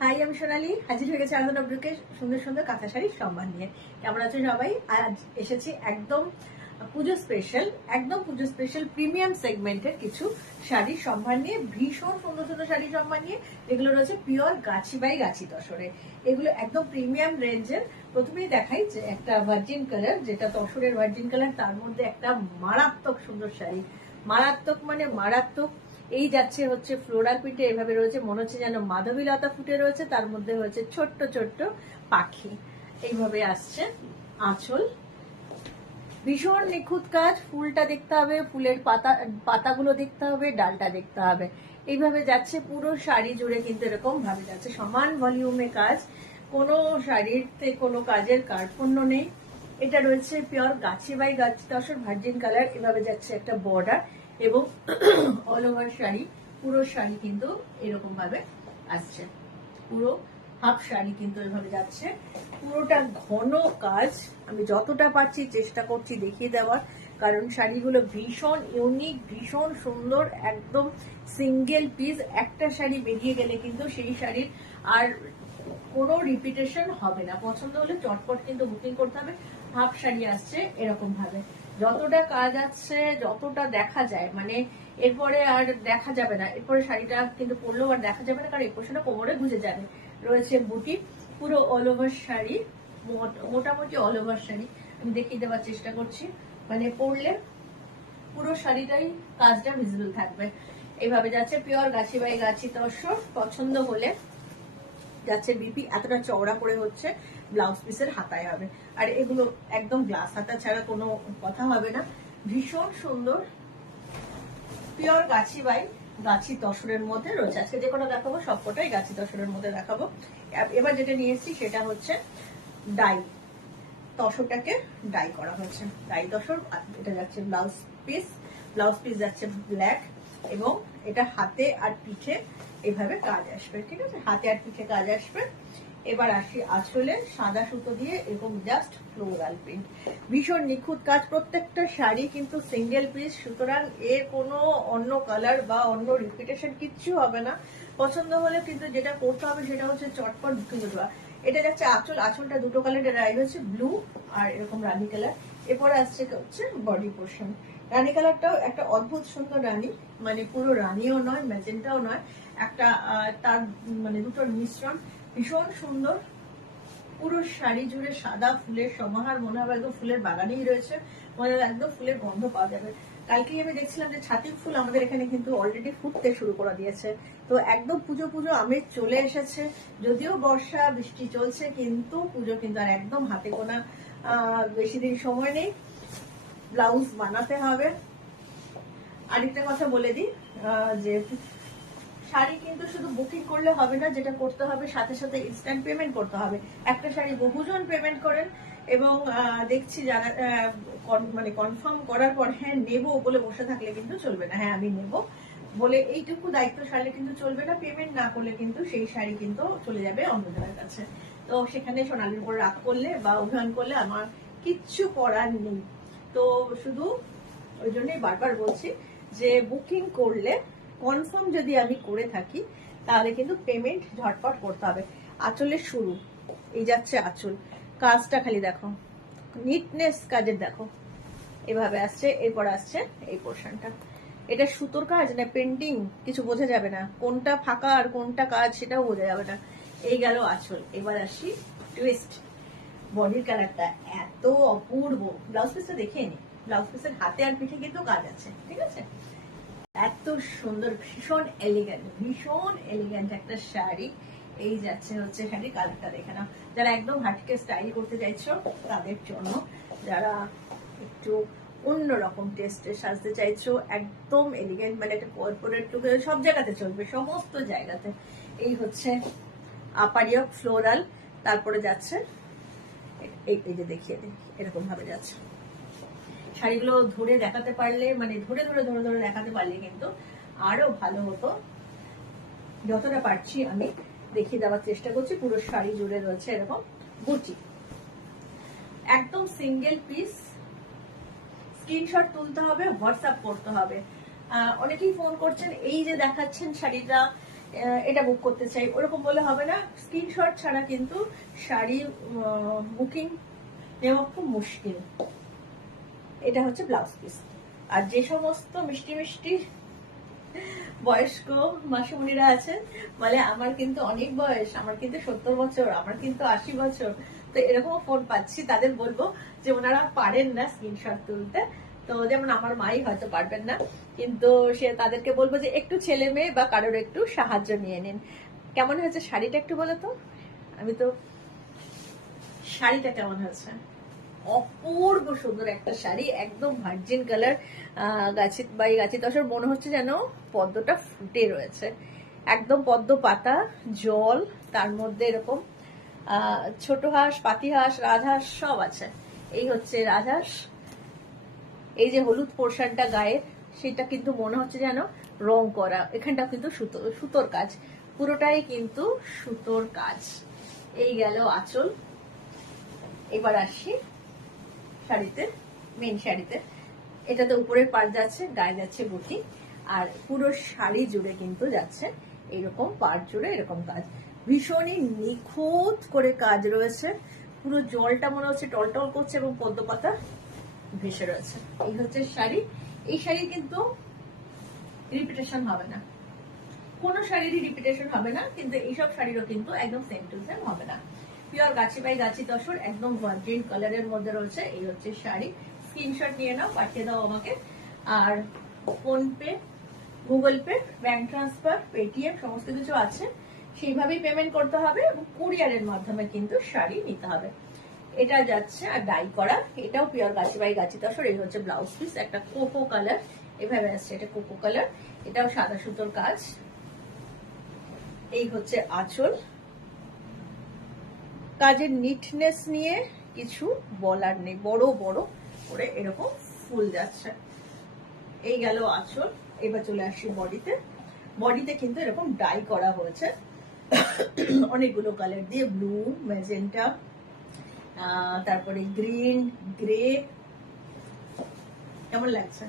High, আমি সোনালি হাজির হয়ে গেছি আনন্দনব্রুকে সুন্দর সুন্দর কাঁথা শাড়ির সম্মান নিয়ে। কেমন আছো সবাই? আজ এসেছি একদম পুজো স্পেশাল প্রিমিয়াম সেগমেন্টের কিছু শাড়ির সম্মান নিয়ে, ভীষণ সুন্দর সুন্দর শাড়ির সম্মান নিয়ে, যেগুলো রয়েছে পিওর গাছি বাই গাছি তসরে। এগুলো একদম প্রিমিয়াম রেঞ্জের। প্রথমেই দেখাই যে একটা ভার্জিন কালার, যেটা তসরের ভার্জিন কালার, তার মধ্যে একটা মারাত্মক সুন্দর শাড়ি। মারাত্মক মানে মারাত্মক। এই যাচ্ছে হচ্ছে ফ্লোরাল প্রিন্টে, এভাবে রয়েছে, মনে হচ্ছে যেন মাধবীলতা ফুটে রয়েছে, তার মধ্যে হয়েছে ছোট্ট ছোট্ট পাখি। এইভাবে আসছে আঁচল, ভীষণ নিখুঁত কাজ। ফুলটা দেখতে হবে, ফুলের পাতাগুলো দেখতে হবে, ডালটা দেখতে হবে। এইভাবে যাচ্ছে পুরো শাড়ি জুড়ে, কিন্তু এরকম ভাবে যাচ্ছে, সমান ভলিউমে কাজ, কোনো শাড়িতে কোনো কাজের কার্পণ্য নেই। এটা রয়েছে pure Gachhi by Gachhi tussar virgin colour. এভাবে যাচ্ছে একটা বর্ডার এবং অল ওভার শাড়ি, পুরো শাড়ি কিন্তু এরকম ভাবে আসছে। পুরো হাফ শাড়ি কিন্তু এভাবে যাচ্ছে, পুরোটা ঘন কাজ। আমি যতটা পারছি চেষ্টা করছি দেখিয়ে দেওয়ার, কারণ শাড়িগুলো ভীষণ ইউনিক, ভীষণ সুন্দর, একদম সিঙ্গেল পিস। একটা শাড়ি বেরিয়ে গেলে কিন্তু সেই শাড়ির আর কোনো রিপিটেশন হবে না। পছন্দ হলে চটপট কিন্তু বুকিং করতে হবে। হাফ শাড়ি আসছে এরকম ভাবে, যতটা কাজ আছে, যতটা দেখা যায়, মানে এরপরে আর দেখা যাবে না। এরপরে শাড়িটা কিন্তু পরলেও আর দেখা যাবে না, কারণ এই পোশাকটা কোমরে গুঁজে যাবে। রয়েছে বুটি, পুরো অল ওভার শাড়ি, মোটামুটি অল ওভার শাড়ি আমি দেখিয়ে দেওয়ার চেষ্টা করছি। মানে পরলে পুরো শাড়িটাই কাজটা ভিজিবল থাকবে। এইভাবে যাচ্ছে পিওর গাছি বাই গাছি তসর। পছন্দ হলে যাচ্ছে বিপি, এতটা চওড়া করে হচ্ছে ব্লাউজ পিসের হাতায় হবে। আর এগুলো একদম গ্লাস হাতা ছাড়া কোনো কথা হবে না। ভীষণ সুন্দর পিওর গাছি বাই গাছি তসরের মধ্যে রয়েছে। আজকে যে কটা দেখাবো সবকটাই গাছি তসরের মধ্যে দেখাবো। এবার যেটা নিয়ে এসেছি সেটা হচ্ছে ডাই তসরটাকে ডাই করা হয়েছে, ডাই তসর। এটা যাচ্ছে ব্লাউজ পিস যাচ্ছে ব্ল্যাক, এবং এটা হাতে আর পিঠে এভাবে কাজ আসবে। ঠিক আছে, হাতে আর পিঠে কাজ আসবে। এবার আসি আঁচলে, সাদা সুতো দিয়ে এরকম জাস্ট ফ্লোরাল প্রিন্ট, ভীষণ নিখুঁত কাজ। প্রত্যেকটা শাড়ি কিন্তু সিঙ্গেল পিস, সুতরাং এর কোনো অন্য কালার বা অন্য রিপিটেশন কিচ্ছু হবে না। পছন্দ হলে কিন্তু যেটা করতে হবে সেটা হচ্ছে চটপট বুকিং দেওয়া। এটা যাচ্ছে আঁচল, আঁচলটা দুটো কালারের রাই হচ্ছে, ব্লু আর এরকম রানী কালার। এরপরে আসছে হচ্ছে বডি পোর্শন। রানী কালারটাও একটা অদ্ভুত সুন্দর রানী, মানে পুরো রানীও নয়, ম্যাজেন্টাও নয়, একটা তার মানে দুটোর মিশ্রণ, ভীষণ সুন্দর। পুরো শাড়ি জুড়ে সাদা ফুলের সমাহার, মনে হবে একদম ফুলের বাগানেই রয়েছে, মনে হয় একদম ফুলের গন্ধ পাওয়া যাবে। কালকেই আমি দেখছিলাম যে ছাতিম ফুল আমাদের এখানে কিন্তু অলরেডি ফুটতে শুরু করে দিয়েছে। তো একদম পুজো পুজো আমেজ চলে এসেছে। যদিও বর্ষা বৃষ্টি চলছে, কিন্তু পুজো কিন্তু আর একদম হাতে গোনা বেশি দিন সময় নেই, ব্লাউজ বানাতে হবে। আরেকটা কথা বলে দিই, যে শাড়ি কিন্তু শুধু বুকিং করলে হবে না, যেটা করতে হবে সাথে সাথে ইনস্ট্যান্ট পেমেন্ট করতে হবে। একটা শাড়ি বহুজন পেমেন্ট করেন, এবং দেখছি যারা মানে কনফার্ম করার পর হ্যাঁ নেবো বলে বসে থাকলে কিন্তু চলবে না। হ্যাঁ আমি নেবো বলে এইটুকু দায়িত্ব সারলে কিন্তু চলবে না। পেমেন্ট না করলে কিন্তু সেই শাড়ি কিন্তু চলে যাবে অন্যজনের কাছে। তো সেখানে সোনালির উপর রাগ করলে বা অভিমান করলে আমার কিচ্ছু করার নেই। তো শুধু ওই জন্যই বারবার বলছি যে বুকিং করলে কনফার্ম যদি আমি করে থাকি, তাহলে কিন্তু পেমেন্ট ঝটপট করতে হবে। আঁচলের শুরু, এই যাচ্ছে আঁচল, কাজটা খালি দেখো, নিটনেস কাজের দেখো, এভাবে আসছে। এরপর আসছে এই পোর্শনটা, এটা সুতোর কাজ না পেন্টিং কিছু বোঝা যাবে না, কোনটা ফাঁকা আর কোনটা কাজ সেটাও বোঝা যাবে না। এই গেল আঁচল। এবার আসি টুইস্ট। বডির কালারটা এত অপূর্ব, ব্লাউজ পিসটা দেখে নি, ব্লাউজ পিসের হাতে আর পিঠে কিন্তু কাজ আছে। ঠিক আছে, এত সুন্দর, ভীষণ এলিগ্যান্ট একটা শাড়ি। এই যাচ্ছে হচ্ছে শাড়ি, কালারটা দেখে না। যারা একদম হাটকে স্টাইল করতে চাইছো তাদের জন্য, যারা একটু অন্যরকম টেস্টে সাজতে চাইছো, একদম এলিগ্যান্ট, মানে একটা কর্পোরেট লুক, সব জায়গাতে চলবে, সমস্ত জায়গাতে। এই হচ্ছে আপারিয়া ফ্লোরাল, তারপরে যাচ্ছে এই যে দেখিয়ে দিই, এরকম ভাবে যাচ্ছে। শাড়িগুলো ধরে দেখাতে পারলে, মানে ধরে ধরে ধরে ধরে দেখাতে পারলে কিন্তু আরো ভালো হতো। যতটা পারছি আমি দেখিয়ে দেওয়ার চেষ্টা করছি। পুরো শাড়ি জুড়ে রয়েছে এরকম বুটি, একদম সিঙ্গেল পিস। স্ক্রিনশট তুলতে হবে, হোয়াটসঅ্যাপ করতে হবে। অনেকেই ফোন করছেন, এই যে দেখাচ্ছেন শাড়িটা, এটা বুক করতে চাই, ওরকম বলে হবে না। স্ক্রিনশট ছাড়া কিন্তু শাড়ি বুকিং নেওয়া খুব মুশকিল। এটা হচ্ছে ব্লাউজ পিস। আর যে সমস্ত মিষ্টি মিষ্টি বয়স্ক মাসিমণিরা আছেন বলে আমার কিন্তু অনেক বয়স, আমার কিন্তু 70 বছর, আমার কিন্তু 80 বছর, তো এরকমও ফোন পাচ্ছি, তাদের বলবো যে ওনারা পারেন না স্ক্রিনশট তুলতে। তো যেমন আমার মাই হয়তো পারবেন না, কিন্তু সে তাদেরকে বলবো যে একটু ছেলে মেয়ে বা কারোর একটু সাহায্য নিয়ে নিন। কেমন হয়েছে শাড়িটা একটু বলো তো। আমি তো শাড়িটা কেমন হয়েছে? অপূর্ব সুন্দর একটা শাড়ি, একদম ভার্জিন কালার, গাছি বাই গাছি তসর, মনে হচ্ছে যেন পদ্মটা ফুটে রয়েছে, একদম পদ্ম পাতা জল, তার মধ্যে এরকম ছোট হাঁস, পাতি হাঁস, রাজহাঁস সব আছে। এই হচ্ছে রাজহাঁস। এই যে হলুদ পোর্শনটা গায়ের, সেটা কিন্তু মনে হচ্ছে যেন রং করা, এখানটা কিন্তু সুতোর কাজ, পুরোটাই কিন্তু সুতোর কাজ। এই গেল আঁচল। এবার আসি শাড়িতে, মেন শাড়িতে। এটাতে উপরের পাড় যাচ্ছে, গায়ে যাচ্ছে বুটি, আর পুরো শাড়ি জুড়ে কিন্তু যাচ্ছে এইরকম পাড় জুড়ে এরকম কাজ, ভীষণই নিখুঁত করে কাজ রয়েছে। পুরো জলটা মনে হচ্ছে টলটল করছে এবং পদ্ম পাতা ভেসে রয়েছে। এই হচ্ছে শাড়ি। এই শাড়ি কিন্তু রিপিটেশন হবে না, কোনো শাড়িরই রিপিটেশন হবে না, কিন্তু এইসব শাড়িরও কিন্তু একদম সেম টু সেম হবে না। পিওর গাছি বাই গাছি তসর, একদম ভার্জিন কালারের মধ্যে রয়েছে। এই হচ্ছে শাড়ি। স্ক্রিনশট নিয়ে নাও, পাঠিয়ে দাও আমাকে। আর PhonePe, Google Pay, bank transfer, Paytm সমস্ত কিছু আছে, সেইভাবেই পেমেন্ট করতে হবে এবং কুরিয়ারের মাধ্যমে কিন্তু শাড়ি নিতে হবে। এটা যাচ্ছে আর ডাই করা, এটাও পিওর গাছি বাই গাছি তসর। এই হচ্ছে ব্লাউজ পিস, একটা কোকো কালার এভাবে আসছে, এটা কোকো কালার, এটাও সাদা সুতোর কাজ। এই হচ্ছে আঁচল। কাজের নিটনেস নিয়ে কিছু বলার নেই, বড় বড় করে এরকম ফুল যাচ্ছে। এই গেল আঁচল। এবার চলে আসছি বডিতে। বডিতে কিন্তু এরকম ডাই করা হয়েছে অনেকগুলো কালার দিয়ে, ব্লু, ম্যাজেন্টা, তারপরে গ্রিন, গ্রে। কেমন লাগছে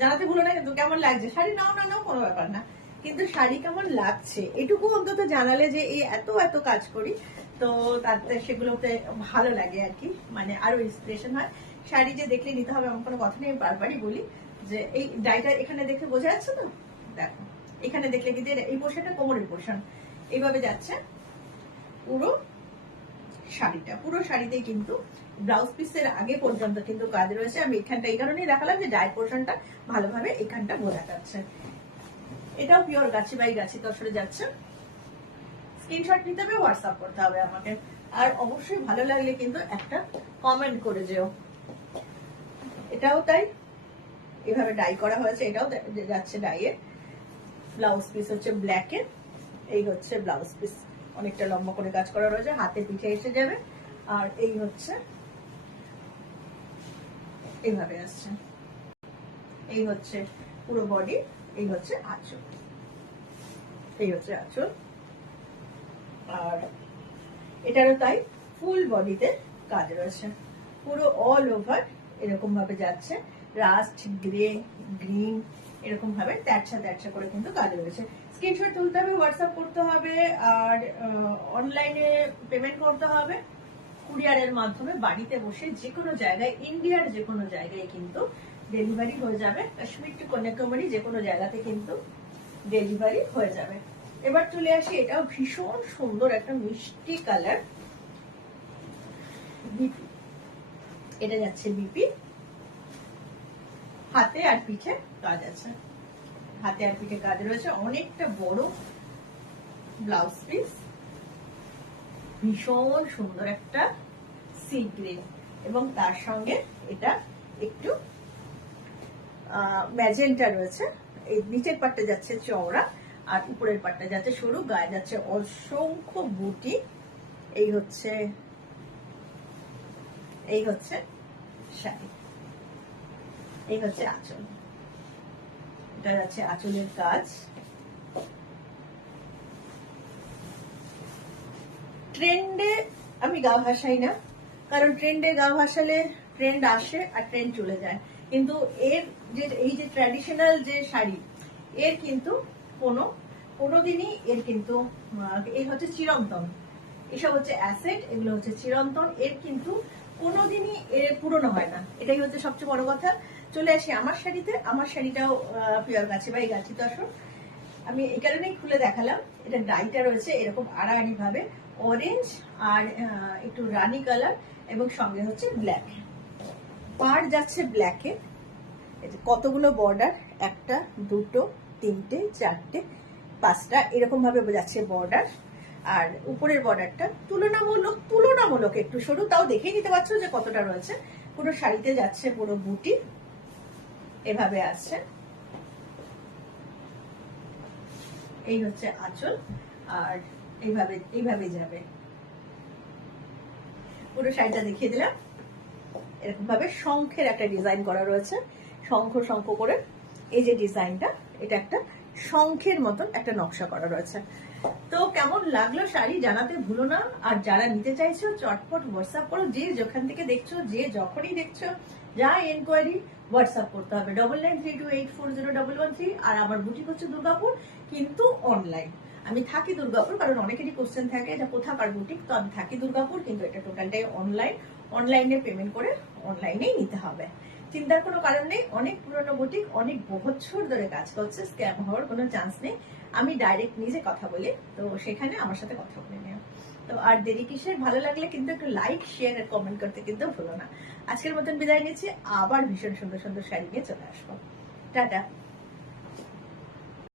জানাতে ভুলো না কিন্তু, কেমন লাগছে শাড়ি। নাও না নাও, কোনো ব্যাপার না, কিন্তু শাড়ি কেমন লাগছে এটুকু অন্তত জানালে যে এই এত এত কাজ করি, তো তাতে সেগুলোতে ভালো লাগে আর কি, মানে আরো ইন্সপিরেশন হয়। শাড়ি যে দেখলে নিতে হবে এমন কোনো কথা নেই, বারবারই বলি যে এই ডাইটা এখানে দেখে বোঝা যাচ্ছে তো, দেখো এখানে দেখলে কিন্তু এই পোর্শনটা কোমরের পোর্শন এইভাবে যাচ্ছে পুরো শাড়িটা, পুরো শাড়িতেই কিন্তু ব্লাউজ পিসের আগে পর্যন্ত কিন্তু কাজ রয়েছে। আমি এখানটা এই কারণেই দেখালাম যে ডাই পোর্শনটা ভালোভাবে এখানটা বোঝা যাচ্ছে। এটাও পিওর গাছি বাই গাছি তসরে যাচ্ছে। স্ক্রিনশট নিতে হবে, হোয়াটসঅ্যাপ করতে হবে আমাকে। আর অবশ্যই ভালো লাগলে কিন্তু একটা কমেন্ট করে যেও। এটাও তাই, এভাবে ডাই করা হয়েছে, এটাও যাচ্ছে ডাইয়ে। ব্লাউজ পিস হচ্ছে ব্ল্যাকে। এই হচ্ছে ব্লাউজ পিস, অনেকটা লম্বা করে কাজ করা রয়েছে, হাতে পিঠে এসে যাবে। আর এই হচ্ছে এইভাবে আসছে। এই হচ্ছে পুরো বডি, এই হচ্ছে আঁচল, এই হচ্ছে আঁচল। আর এটারও তাই, ফুল বডিতে কাজ রয়েছে, পুরো অল ওভার এরকম ভাবে যাচ্ছে, রাস্ট, গ্রে, গ্রিন, এরকম ভাবে তেরছা তেরছা করে কিন্তু কাজ রয়েছে। স্ক্রিনশট তুলতে হবে, হোয়াটসঅ্যাপ করতে হবে, আর অনলাইনে পেমেন্ট করতে হবে। কুরিয়ারের মাধ্যমে বাড়িতে বসে যে কোনো জায়গায়, ইন্ডিয়ার যে কোনো জায়গায় কিন্তু ডেলিভারি হয়ে যাবে। কাশ্মীর টু কন্যাকুমারী যে কোনো জায়গাতে কিন্তু ডেলিভারি হয়ে যাবে। এবার চলে আসি, এটাও ভীষণ সুন্দর একটা মিষ্টি কালার, বিপি। এটা যাচ্ছে বিপি, হাতে আর পিঠে কাজ আছে, হাতে আর পিঠে কাজ রয়েছে। অনেকটা বড় ব্লাউজ পিস, ভীষণ সুন্দর একটা সি গ্রিন, এবং তার সঙ্গে এটা একটু ম্যাজেন্টা রয়েছে। এই নিচের পাটটা যাচ্ছে চওড়া আর উপরের পাটটা যাচ্ছে সরু, গায়ে যাচ্ছে অসংখ্য বুটি। এই হচ্ছে শাড়ি, এই হচ্ছে আঁচল, এটা যাচ্ছে আঁচলের কাজ। ট্রেন্ডে আমি গা ভাসাই না, কারণ ট্রেন্ডে গা ভাসালে ট্রেন্ড আসে আর ট্রেন্ড চলে যায়, কিন্তু এর যে এই যে ট্র্যাডিশনাল যে শাড়ি, এর কিন্তু কোনো কোনোদিনই এর কিন্তু এই হচ্ছে চিরন্তন, এসব হচ্ছে অ্যাসেট, এগুলো হচ্ছে চিরন্তন, এর কিন্তু কোনোদিনই এর পুরনো হয় না, এটাই হচ্ছে সবচেয়ে বড় কথা। চলে আসি আমার শাড়িতে। আমার শাড়িটাও পিওর গাছি বাই গাছি তসর। আমি এই কারণেই খুলে দেখালাম, এটা ডাইটা রয়েছে এরকম আড়াআড়ি ভাবে, অরেঞ্জ আর একটু রানি কালার, এবং সঙ্গে হচ্ছে ব্ল্যাক, পাড় যাচ্ছে ব্ল্যাকে। কতগুলো বর্ডার, একটা দুটো তিনটে চারটে পাঁচটা এরকম ভাবে যাচ্ছে বর্ডার। আর উপরের বর্ডারটা তুলনামূলক একটু সরু, তাও দেখেই নিতে পারছো যে কতটা রয়েছে। পুরো শাড়িতে যাচ্ছে পুরো বুটি, এভাবে আসছে। এই হচ্ছে আঁচল, আর এইভাবে যাবে। পুরো শাড়িটা দেখিয়ে দিলাম। এরকম ভাবে শঙ্খের একটা ডিজাইন করা রয়েছে, শঙ্খ শঙ্খ করে এই যে ডিজাইনটা, এটা একটা শঙ্খের মতন একটা নকশা করা রয়েছে। তো কেমন লাগলো শাড়ি জানাতে ভুলো না। আর যারা নিতে চাইছো চটপট হোয়াটসঅ্যাপ করো, যে যেখান থেকে দেখছো, যে যখনই দেখছো, যা এনকোয়ারি হোয়াটসঅ্যাপ করতে হবে 9932840113। আর আমার বুটিক হচ্ছে দুর্গাপুর, কিন্তু অনলাইন। আমি থাকি দুর্গাপুর, কারণ অনেকেরই কোশ্চেন থাকে এটা কোথাকার বুটিক। তো আমি থাকি দুর্গাপুর, কিন্তু এটা টোটালটাই অনলাইন। অনলাইনে পেমেন্ট করে অনলাইনেই নিতে হবে, চিন্তার কোনো কারণ নেই। অনেক পুরনো বুটিক, অনেক বছর ধরে কাজ করছে, স্ক্যাম হওয়ার কোনো চান্স নেই। আমি ডাইরেক্ট নিজে কথা বলি, তো সেখানে আমার সাথে কথা বলে নিও। তো আর দেরি কিসের, ভালো লাগলে কিন্তু একটু লাইক শেয়ার আর কমেন্ট করতে কিন্তু ভুলো না। আজকের মতন বিদায় নিচ্ছি, আবার ভীষণ সুন্দর সুন্দর শাড়ি নিয়ে চলে আসবো। টাটা।